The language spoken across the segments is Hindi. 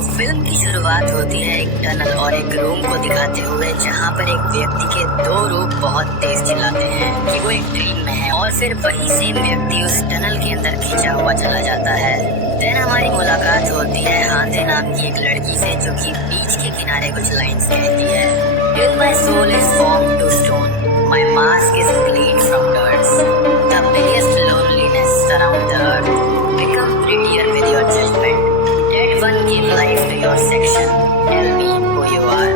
फिल्म की शुरुआत होती है एक टनल और एक रूम को दिखाते हुए, जहाँ पर एक व्यक्ति के दो रूप बहुत तेज चिल्लाते हैं कि वो एक ड्रीम में है, और फिर वही सेम व्यक्ति उस टनल के अंदर खींचा हुआ चला जाता है। देन हमारी मुलाकात होती है हांदे नाम की एक लड़की से, जो कि बीच के किनारे कुछ लाइंस कहती है। Till my soul is formed to stone, my mask is clean from dirt. The biggest loneliness surround the earth. Become prettier with your judgment. Dead one give life to your section. Tell me who you are.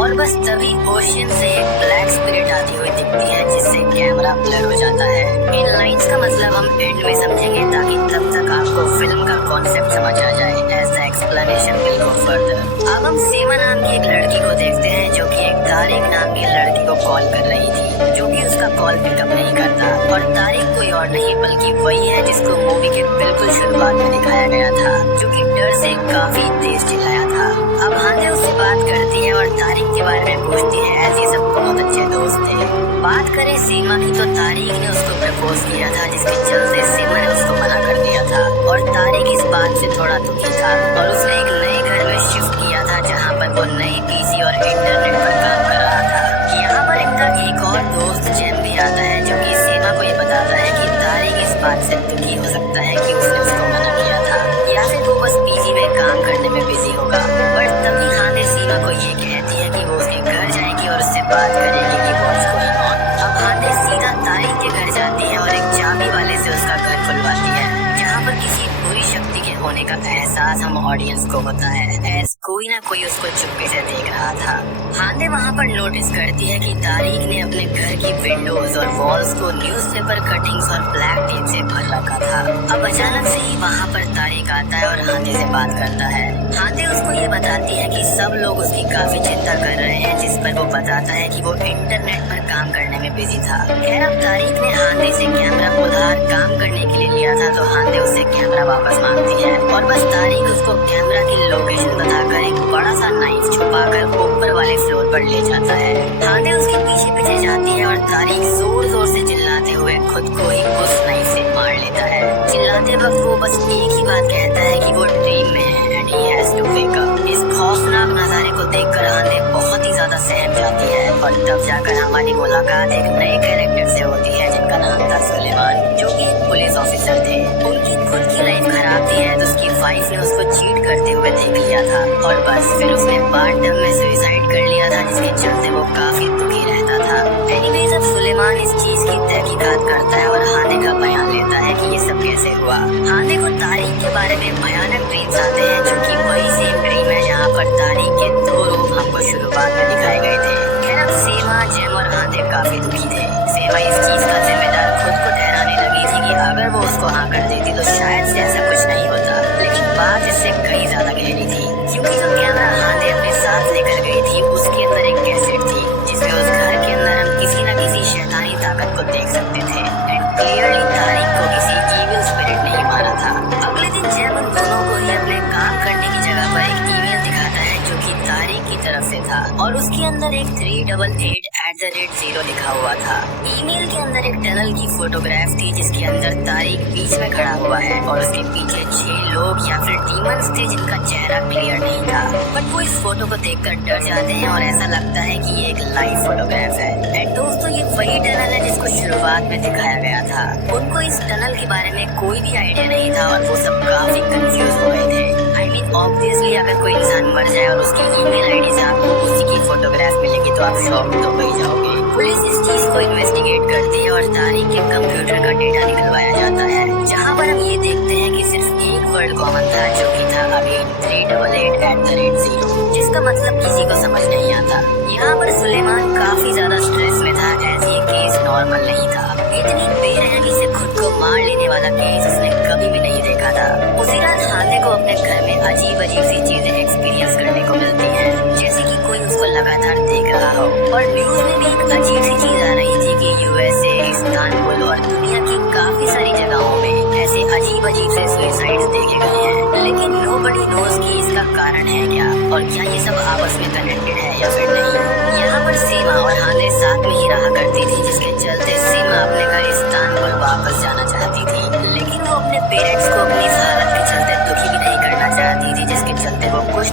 और बस तभी ओशियन से एक ब्लैक स्पिरिट आती हुई दिखती है, जिससे कैमरा ब्लर हो जाता है। इन लाइंस का मतलब हम एंड में समझेंगे, ताकि तब तक आपको फिल्म का कॉन्सेप्ट समझ आ जाए। As the explanation will go further. अब हम सीमा नाम की एक लड़की को देखते हैं, जो कि एक तारिक नाम की लड़की को कॉल कर रही थी, जो कि उसका कॉल पिकअप नहीं करता। और तारिक कोई और नहीं बल्कि वही है जिसको मूवी के बिल्कुल शुरुआत में दिखाया गया था, जो कि डर से काफी तेज चिल्लाया था। अब हांदे उससे बात करती है और तारिक के बारे में पूछती है, ऐसे सब बहुत अच्छे दोस्त थे। बात करें सीमा की, तो तारिक ने उसको प्रपोज किया था, जिसके चलते सीमा ने उसको मना कर दिया था। और तारिक इस बात से थोड़ा दुखी था, और उसने एक नए घर में शिफ्ट किया था, जहाँ पर वो नई पीसी और इंटरनेट पर काम कर रहा था। यहाँ पर इनका एक और दोस्त जैम भी आता है, जो कि सीमा को ये बताता है कि तारिक इस बात से दुखी हो सकता है कि उसने उसको मना किया था, या फिर वो बस पीसी में काम करने में बिजी होगा। बट तभी हांदे सीमा को ये कहती है कि वो उसके घर जाएगी और उससे बात करेगी कि व्हाट्स गोइंग ऑन। अब हांदे सीधा तारिक के घर जाती है और एक चाबी वाले से उसका घर खुलवाती है, जहाँ पर किसी बुरी शक्ति के होने का एहसास हम ऑडियंस को होता है, ऐस कोई ना कोई उसको चुप्पे से देख रहा था। हांदे वहाँ पर नोटिस करती है कि तारिक ने अपने घर की विंडोज और वॉल्स को न्यूज़पेपर कटिंग्स और ब्लैक टेप से भर रखा था। अब अचानक से ही वहाँ पर तारिक आता है और हांदे से बात करता है। हांदे उसको ये बताती है कि सब लोग उसकी काफी चिंता कर रहे हैं, जिस पर वो बताता है कि वो इंटरनेट पर काम करने में बिजी था। खैर, अब तारिक ने हांदे से कैमरा उधार काम करने के लिए लिया था, तो हांदे उससे कैमरा वापस मांगती है, और बस तारिक उसको कैमरा की लोकेशन बताकर एक बड़ा सा नाइफ छुपाकर ऊपर वाले फ्लोर पर ले जाता है। हांदे उसके पीछे पीछे जाती है और तारिक जोर जोर से चिल्लाते हुए खुद को ही उस नाइफ से मार लेता है। चिल्लाते वक्त वो बस एक ही बात कहता है कि वो ड्रीम में है and he has to wake up. इस खौफनाक नजारे को देखकर हांदे बहुत ही ज्यादा सहम जाती है, और तब जाकर हमारी मुलाकात एक नए कैरेक्टर से होती है, जिनका नाम था सुलेमान, जो कि एक पुलिस ऑफिसर थे। उनकी खुद की लाइफ खराब थी है, तो उसकी वाइफ ने उसको चीट करते हुए देख लिया था, और बस फिर उसने बाथटब में सुसाइड कर लिया था, जिसके चलते वो काफी दुखी रहता था। एनीवेज, अब सुलेमान इस चीज की तहकीकात करता है और हांदे का बयान लेता है कि ये सब कैसे हुआ। हांदे को तारिक के बारे में भयानक ड्रीम्स आते हैं, जो कि वही सेम ड्रीम है जहाँ पर तारिक के दो रूप हमको शुरुआत में दिखाए गए थे। खैर, अब सेमा, जैम और हांदे काफी दुखी थे। सेमा इस चीज का जिम्मेदार खुद को ठहराने लगी थी कि अगर वो उसको हाँ कर देती तो शायद से ऐसा कुछ नहीं होता, लेकिन बात इससे कहीं ज्यादा गहरी थी, क्योंकि जो कैमरा हांदे अपने साथ लेकर गई थी, उसके अंदर एक कैसेट थी, जिसमें उस घर के अंदर हम किसी न किसी शैतानी ताकत को देख सकते थे, एंड क्लियरली तारिक को किसी इविल स्पिरिट ने ही मारा था। अगले दिन जैम उन दोनों को ही अपने काम करने की जगह पर एक ईमेल दिखाता है, जो कि तारिक की तरफ से था, और उसके अंदर एक 388@0 लिखा हुआ था। ईमेल के अंदर एक टनल की फोटोग्राफ थी, जिसके अंदर तारिक बीच में खड़ा हुआ है, और उसके पीछे 6 लोग या फिर डीमंस थे, जिनका चेहरा क्लियर नहीं था। बट वो इस फोटो को देखकर डर जाते हैं, और ऐसा लगता है कि ये एक लाइव फोटोग्राफ है। एंड दोस्तों, ये वही टनल है जिसको शुरुआत में दिखाया गया था। उनको इस टनल के बारे में कोई भी आइडिया नहीं था, और वो सब काफी कंफ्यूज हो गए थे। आई मीन, ऑब्वियसली अगर कोई इंसान मर जाए और उसकी ईमेल आईडी से आपको उसी की फोटोग्राफ मिलेगी, तो आप शॉक तो हो ही जाओगे। पुलिस इस चीज को इन्वेस्टिगेट करती है और तारिक के कंप्यूटर का डेटा निकलवाया जाता है, जहाँ पर हम ये देखते हैं कि सिर्फ एक वर्ड कॉमन था, जो कि था अगेन 388@0, जिसका मतलब किसी को समझ नहीं आता। यहाँ पर सुलेमान काफी ज्यादा स्ट्रेस में था, ऐसे ये केस नॉर्मल नहीं था। इतनी बेरहमी से खुद को मार लेने वाला केस उसने कभी भी नहीं देखा था। उसी रात हांदे को अपने घर में अजीब अजीब सी चीजें एक्सपीरियंस करने को मिलती हैं, जैसे कि कोई उसको लगातार देख रहा हो, और न्यूज में भी एक अजीब सी चीज आ रही थी कि यूएसए, इस्तांबुल और दुनिया की काफी सारी जगहों में ऐसे अजीब अजीब से सुसाइड्स देखे गए हैं, लेकिन नोबडी नोज कि इसका कारण है क्या, और क्या ये सब आपस में कनेक्टेड है या फिर नहीं। यहाँ पर सीमा और हांदे साथ में ही रहा करती थी, जिसके चलते सीमा अपने घर इस्तांबुल वापस जाना चाहती थी, लेकिन वो अपने पेरेंट्स को अपनी इस हालत के चलते दुखी भी नहीं करना चाहती थी, जिसके चलते वो कुछ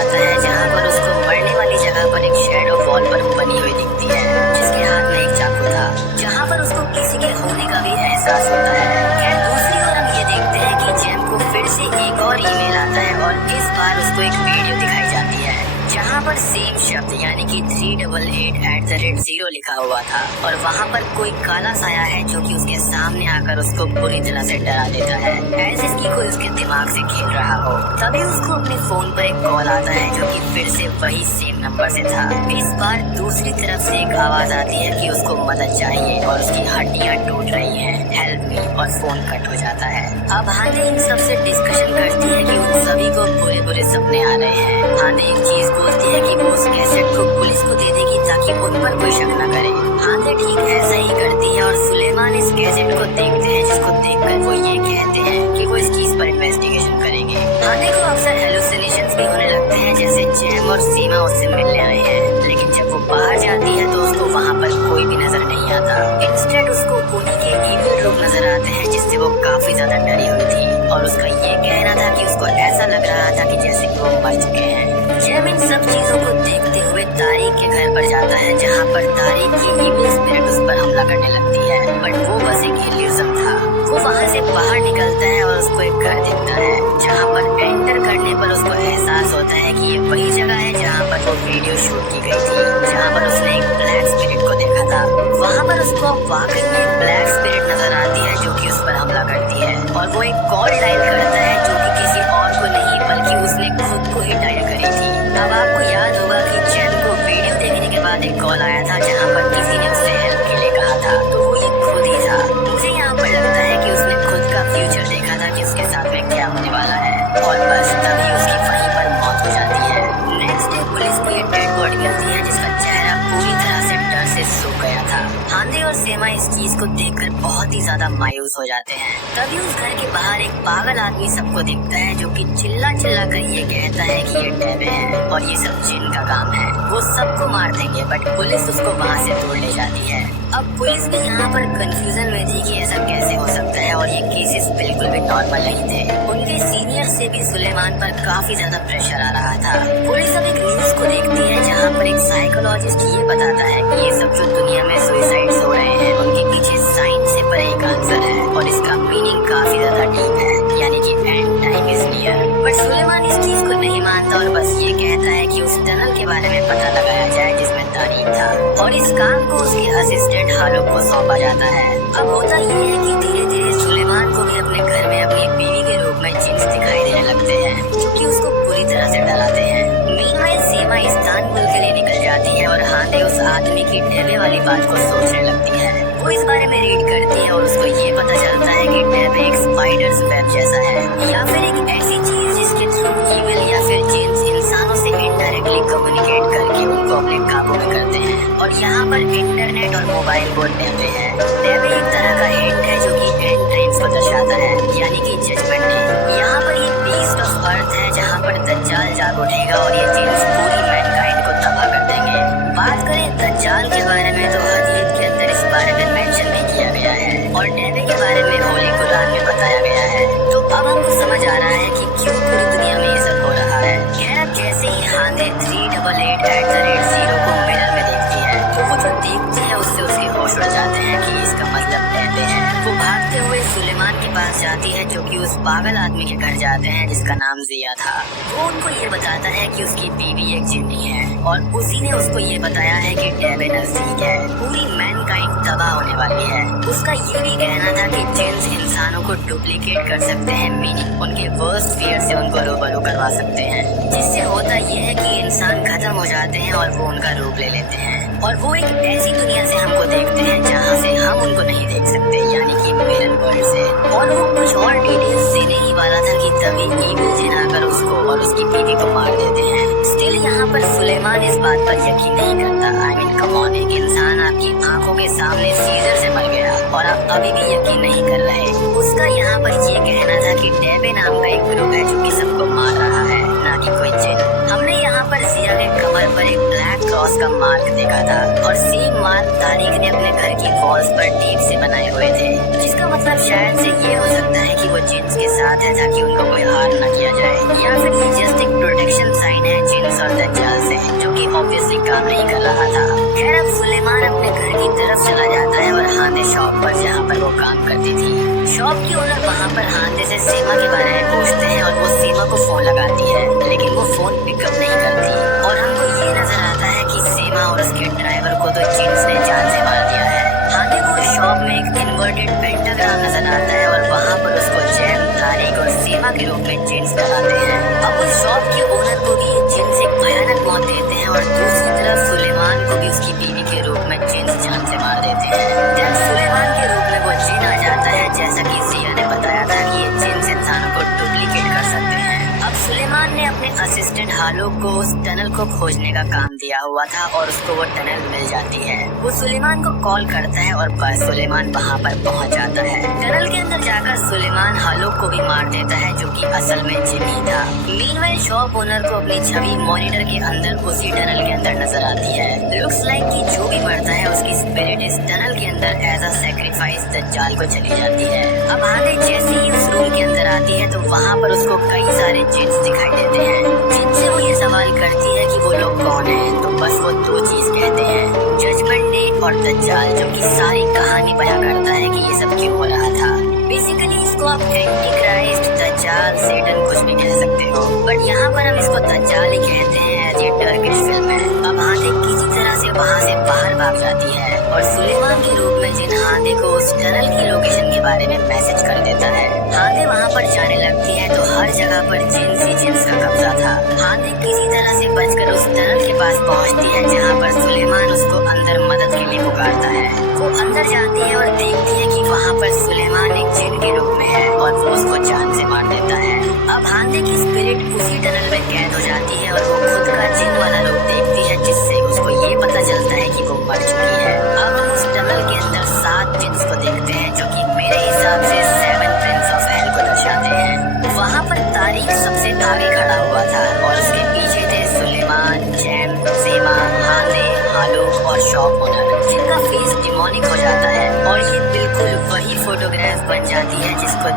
आता है जहाँ पर उसको मरने वाली जगह पर एक शैडो वॉल पर बनी हुई दिखती है जिसके हाथ में एक चाकू था, जहाँ पर उसको किसी के होने का भी एहसास होता है। खैर दूसरी ओर हम ये देखते हैं कि जेम को फिर से एक और ईमेल आता है और इस बार उसको एक वीडियो दिखाई जाती है जहाँ पर सेम शब्द यानी कि 388@0 लिखा हुआ था और वहाँ पर कोई काला साया है जो कि उसके सामने आकर उसको बुरी तरह से डरा देता है, ऐसे कि कोई उसके दिमाग से खेल रहा हो। तभी उसको अपने फोन पर एक कॉल आता है जो कि फिर से वही सेम नंबर से था। इस बार दूसरी तरफ से एक आवाज आती है कि उसको मदद चाहिए और उसकी हड्डियाँ टूट रही हैं, हेल्प मी, और फोन कट हो जाता है। अब हाने इन सबसे डिस्कशन करती है कि उन सभी को बुरे बुरे सपने आ रहे हैं। हाने एक चीज बोलती है कि वो उस कैसेट को पुलिस को दे देगी ताकि उन पर कोई शक न करे। हाने ठीक ऐसा ही करती है और सुलेमान इस कैसेट को देखते हैं जिसको देखकर वो ये कहते हैं कि वो इस चीज पर इन्वेस्टिगेशन करेंगे। हाने को अक्सर हेलुसिनेशंस भी होने लगते हैं जैसे जेम और सीमा उससे मिलने आए हैं, लेकिन जब वो बाहर जाती है तो उसको वहाँ पर कोई भी नजर नहीं आता। इंस्टेड उसको उन्हीं के ईविल लोग नजर आते हैं जिससे वो काफी ज्यादा डरी हुई थी और उसका ये कहना था कि उसको ऐसा लग रहा था कि जैसे कि वो मर चुके हैं। जेम इन सब चीजों को देखते हुए तारिक के घर पर जाता है जहाँ पर तारिक की ईविल स्पिरिट उस पर हमला करने लगती है, बट वो बस एक इल्यूजन था। वो वहाँ से बाहर निकलता है और उसको एक घर दिखता है जहाँ पर एंटर करने पर उसको एहसास होता है कि ये वही जगह है जहाँ पर वो वीडियो शूट की गई थी, जहाँ पर उसने एक ब्लैक स्पिरिट को देखा था। वहाँ पर उसको वाकई में एक ब्लैक स्पिरिट नजर आती है जो कि उस पर हमला करती है और वो एक कॉल डायल करता है जो कि किसी और को नहीं बल्कि उसने खुद को ही डायल करी थी। अब आपको याद होगा कि जेम को वीडियो देखने के बाद एक कॉल आया था जहाँ पर किसी ने उससे हेल्प के लिए कहा था, तो वो ये खुद ही था। मुझे यहाँ पर लगता है कि उसने खुद का फ्यूचर देखा था कि उसके साथ में क्या होने वाला है और बस तभी उसकी वहीं पर मौत हो जाती है। नेक्स्ट डे पुलिस को ये डेड बॉडी मिलती है जिसका चेहरा पूरी तरह से डर से सूख गया था। हांदे और सेमा इस चीज को देखकर बहुत ही ज्यादा मायूस हो जाते हैं। तभी उस घर के बाहर एक पागल आदमी सबको देखता है जो कि चिल्ला चिल्ला कर ये कहता है कि ये डेबे है और ये सब जिन का काम है, वो सबको मार देंगे, बट पुलिस उसको वहाँ से दूर ले जाती है। अब पुलिस भी यहाँ पर कंफ्यूजन में थी कि ऐसा कैसे हो सकता है और ये केसेस बिल्कुल भी नॉर्मल नहीं थे। उनके सीनियर से भी सुलेमान पर काफी ज्यादा प्रेशर आ रहा था। पुलिस अब एक न्यूज को देखती है जहाँ पर एक साइकोलॉजिस्ट ये बताता है कि ये सब जो दुनिया में सुसाइड्स हो रहे हैं उनके पीछे साइंस से परे एक आंसर है और इसका मीनिंग काफी ज्यादा डीप है, यानी कि end time is near. But Suleman इस चीज को नहीं मानता और बस ये कहता है कि उस टनल के बारे में पता लगाया जाए जिसमें तारीख था और इस काम को उसके असिस्टेंट हालो को सौंपा जाता है। अब होता ये है कि धीरे धीरे सुलेमान को भी अपने घर में अपनी बीवी के रूप में जिन्स दिखाई देने लगते हैं जो कि उसको पूरी तरह से डराते हैं। मीनवाइल सीमा इस्तांबुल के लिए निकल जाती है और हांदे उस आदमी की डेबे वाली बात को सोचने लगती है। वो इस बारे में रीड करती है और उसको ये पता चलता है कि डेबे एक स्पाइडर्स वेब जैसा है या फिर एक ऐसी चीज जिसके थ्रू ईविल या फिर जिन्स इंसानों से इनडायरेक्टली कम्युनिकेट करके उनको अपने काबू में करते हैं और यहाँ पर इंटरनेट और मोबाइल बोल देते हैं। डेबे एक तरह का हिंट है जो कि एंड टाइम्स को दर्शाता है, यानी कि जजमेंट डे। यहाँ पर ये बीस्ट ऑफ अर्थ है जहाँ पर दज्जाल जाग उठेगा और ये जिन्स पूरी मैनकाइंड को तबाह कर देंगे। बात करें दज्जाल के बारे में तो हदीस के अंदर इस बारे में मेंशन भी किया गया है और डेबे के बारे में होली कुरान में बताया गया है। तो अब हमको समझ आ रहा है कि क्यों पूरी दुनिया में ये सब हो रहा है। खैर अब जैसे ही हांदे 388@0 को मिरर में देखती है तो वो जो देखती है उससे उसके होश उड़ जाते हैं कि इसका मतलब डेबे है। वो भागते हुए सुलेमान के पास जाती है जो कि उस पागल आदमी के घर जाते हैं जिसका नाम जिया था। वो उनको ये बताता है कि उसकी बीवी एक जिन्नी है और उसी ने उसको ये बताया है कि डेबे नजदीक है, पूरी मैनकाइंड तबाह होने वाली है। उसका ये भी कहना था कि जिन्स इंसानों को डुप्लीकेट कर सकते हैं, मीनिंग उनके वर्स्ट फियर से उनको रूबरू करवा सकते हैं, जिससे होता ये है कि इंसान खत्म हो जाते हैं और वो उनका रूप ले लेते हैं और वो एक ऐसी दुनिया से हमको देखते हैं जहाँ से हम उनको नहीं देख सकते, यानी कि मिरर वर्ल्ड से। और वो कुछ और डिटेल्स देने ही वाला था कि तभी ईविल जिन आकर उसको और उसकी बीवी को मार देते हैं। स्टिल यहाँ पर सुलेमान इस बात पर यकीन नहीं करता। आई मीन कम ऑन, एक इंसान आपकी आंखों के सामने सीजर से मर गया और आप अभी भी यकीन नहीं कर रहे। उसका यहाँ पर ये कहना था कि डेबे नाम का एक ग्रुप है जो कि सबको मार रहा है, ना कि कोई जिन। हमने यहाँ पर जिया के कमर पर एक ब्लैक क्रॉस का मार्क देखा था और सेम मार्क तारिक ने अपने घर की वॉल्स पर टेप से बनाए हुए थे, जिसका मतलब शायद से ये हो सकता है कि वो जिन्स के साथ है ताकि उनको कोई हार्म न किया जाए, या फिर ये जस्ट एक प्रोटेक्शन साइन है जिन्स और दज्जाल से, जो कि ऑब्वियसली काम नहीं कर रहा था। खैर अब सुलेमान अपने घर की तरफ चला जाता है और हांदे शॉप पर, जहाँ पर वो काम करती थी। शॉप की ओनर वहाँ पर हांदे से सीमा के बारे में पूछते हैं और वो सीमा को फोन लगाती है, लेकिन वो फोन पिकअप नहीं करती और हमको ये नजर आता है कि सीमा और उसके ड्राइवर को तो जिन्स ने जान से मार दिया है। हांदे को शॉप में एक इन्वर्टेड पेंटाग्राम नजर आता है और वहाँ पर उसको जैम, तारिक और सीमा के रूप में जिन्स डराते हैं। अब उस शॉप के ओनर को भी ये जिन्स एक भयानक मौत देते हैं और दूसरी तरफ सुलेमान को भी उसकी बीवी के रूप में जिन्स जान से मार देते हैं। जब सुलेमान के रूप में वो जिन आ जाता है, जैसा कि जिया ने बताया था कि ये जिन्स इंसानों को डुप्लीकेट कर सकते हैं। अब सुलेमान ने अपने असिस्टेंट हालो को उस टनल को खोजने का काम दिया हुआ था और उसको वो टनल मिल जाती है। वो सुलेमान को कॉल करता है और बस सुलेमान वहाँ पर पहुँच जाता है। टनल के अंदर जाकर सुलेमान हालो को भी मार देता है, जो कि असल में जिन ही था। मीनवाइल शॉप ओनर को अपनी छवि मॉनिटर के अंदर उसी टनल के अंदर नजर आती है। लुक्स लाइक कि जो भी मरता है उसकी स्पिरिट इस टनल के अंदर एज अ सैक्रिफाइस दज्जाल को चली जाती है। अब हांदे जैसे ही उस रूम के अंदर आती है तो वहाँ पर उसको कई सारे जिन्स दिखाई देते हैं, जिनसे वो ये सवाल करती है कि वो लोग कौन हैं। तो बस वो दो चीज कहते हैं, जजमेंट डे और दज्जाल, जो कि सारी कहानी बयां करता है कि ये सब क्यों हो रहा था। बेसिकली इसको आप एंटी क्राइस्ट, दज्जाल, सेटन कुछ भी कह सकते हो, बट यहाँ पर हम इसको दज्जाल ही कहते हैं एज ये टर्किश फिल्म है। अब हांदे किसी तरह से वहाँ से बाहर भाग जाती है और सुलेमान के रूप में जिन हांदे को उस टनल की लोकेशन के बारे में मैसेज कर देता है। हांदे वहाँ पर जाने लगती है तो हर जगह पर जिन्स ही जिन्स का कब्जा था। हांदे किसी तरह से बचकर उस टनल के पास पहुँचती है, जहाँ पर सुलेमान उसको अंदर मदद के लिए पुकारता है। वो अंदर जाती है और देखती है कि वहाँ पर सुलेमान एक जिन के रूप में है और वो उसको जान से मार देता है। अब हांदे की स्पिरिट उसी टनल में कैद हो जाती है और वो खुद का जिन वाला रूप देखती है, जिससे उसको ये पता चलता है कि वो मर चुकी है। अब हम उस टनल के अंदर 7 जिन्स को देखते हैं, जो कि मेरे हिसाब से 7 प्रिंस ऑफ हेल को दर्शाते हैं। वहाँ पर तारिक सबसे आगे खड़ा हुआ था और उसके पीछे थे सुलेमान, जैम, सीमा, हांदे, हालो और शॉप ओनर, जिनका फेस डिमोनिक हो जाता है और ये बिल्कुल वही फोटोग्राफ बन जाती है जिसको